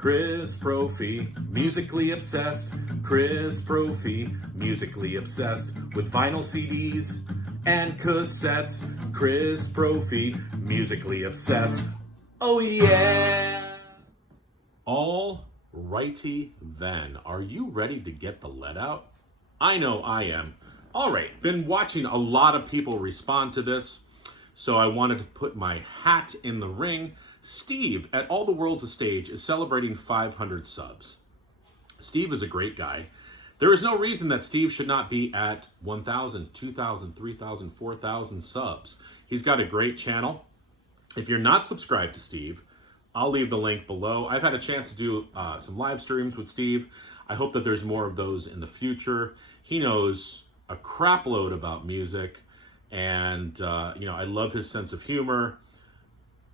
Chris Profi, musically obsessed. Chris Profi, musically obsessed with vinyl CDs and cassettes. Chris Profi, musically obsessed. Oh yeah! All righty then. Are you ready to get the lead out? I know I am. All right, been watching a lot of people respond to this, so I wanted to put my hat in the ring. Steve at All the World's a Stage is celebrating 500 subs. Steve is a great guy. There is no reason that Steve should not be at 1,000, 2,000, 3,000, 4,000 subs. He's got a great channel. If you're not subscribed to Steve, I'll leave the link below. I've had a chance to do some live streams with Steve. I hope that there's more of those in the future. He knows a crap load about music, and I love his sense of humor.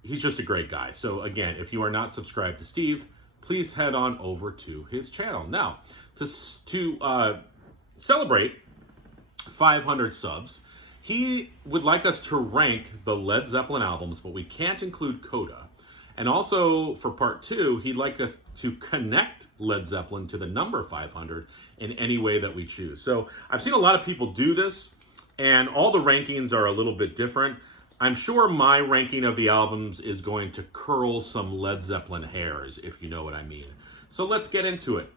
He's just a great guy. So again, if you are not subscribed to Steve, please head on over to his channel. Now, to celebrate 500 subs, he would like us to rank the Led Zeppelin albums, but we can't include Coda. And also for part 2, he'd like us to connect Led Zeppelin to the number 500 in any way that we choose. So I've seen a lot of people do this, and all the rankings are a little bit different. I'm sure my ranking of the albums is going to curl some Led Zeppelin hairs, if you know what I mean. So let's get into it.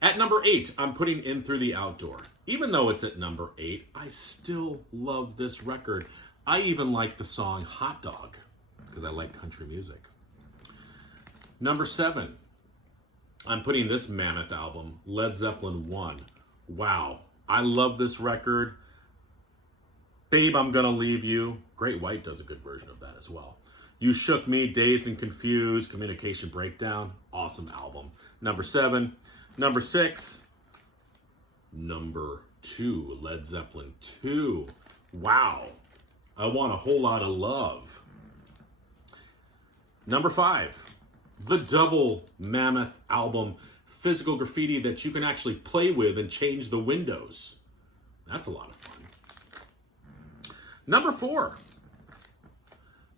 At number 8, I'm putting In Through the Outdoor. Even though it's at number 8, I still love this record. I even like the song Hot Dog, because I like country music. Number 7, I'm putting this mammoth album, Led Zeppelin 1. Wow, I love this record. Babe, I'm Gonna Leave You. Great White does a good version of that as well. You Shook Me, Dazed and Confused, Communication Breakdown. Awesome album. Number 7. Number 6. Number 2, Led Zeppelin 2. Wow. I Want a Whole Lot of Love. Number 5. The double mammoth album, Physical Graffiti, that you can actually play with and change the windows. That's a lot of fun. Number 4,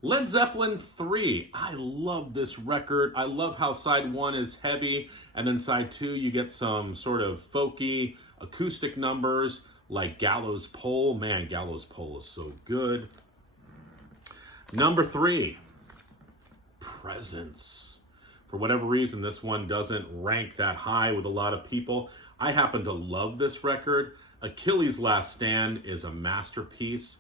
Led Zeppelin 3. I love this record. I love how side 1 is heavy, and then side 2 you get some sort of folky acoustic numbers like Gallows Pole. Man, Gallows Pole is so good. Number 3, Presence. For whatever reason, this one doesn't rank that high with a lot of people. I happen to love this record. Achilles' Last Stand is a masterpiece.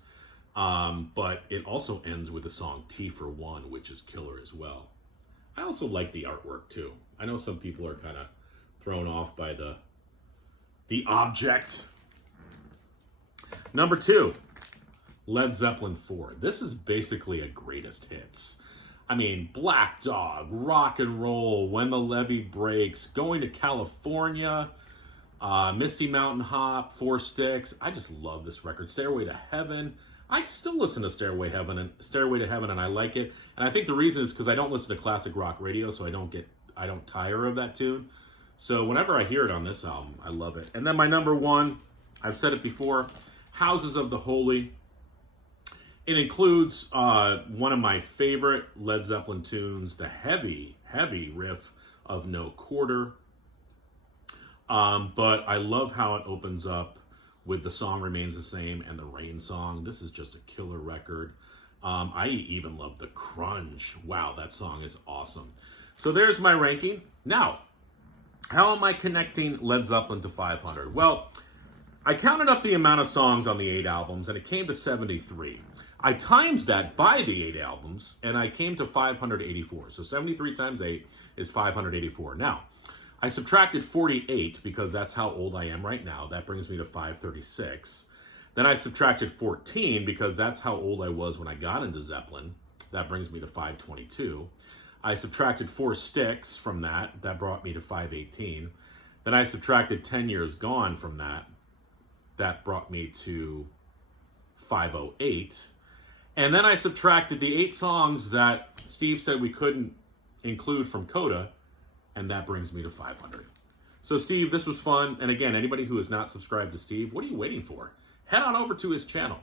But it also ends with the song T for One, which is killer as well. I also like the artwork too. I know some people are kind of thrown off by the object. Number 2, Led Zeppelin 4. This is basically a greatest hits. I mean, Black Dog, Rock and Roll, When the Levee Breaks, Going to California, Misty Mountain Hop, Four Sticks. I just love this record. Stairway to Heaven. I still listen to Stairway to Heaven, and I like it. And I think the reason is because I don't listen to classic rock radio, so I don't tire of that tune. So whenever I hear it on this album, I love it. And then my number 1, I've said it before, Houses of the Holy. It includes one of my favorite Led Zeppelin tunes, the heavy, heavy riff of No Quarter. But I love how it opens up with The Song Remains the Same and the Rain song. This is just a killer record. I even love the crunge. Wow, that song is awesome. So there's my ranking. Now, how am I connecting Led Zeppelin to 500? Well, I counted up the amount of songs on the 8 albums, and it came to 73. I times that by the 8 albums, and I came to 584. So 73 times 8 is 584. Now, I subtracted 48 because that's how old I am right now. That brings me to 536. Then I subtracted 14 because that's how old I was when I got into Zeppelin. That brings me to 522. I subtracted 4 sticks from that. That brought me to 518. Then I subtracted 10 years gone from that. That brought me to 508. And then I subtracted the 8 songs that Steve said we couldn't include from Coda, and that brings me to 500. So Steve, this was fun. And again, anybody who is not subscribed to Steve, what are you waiting for? Head on over to his channel.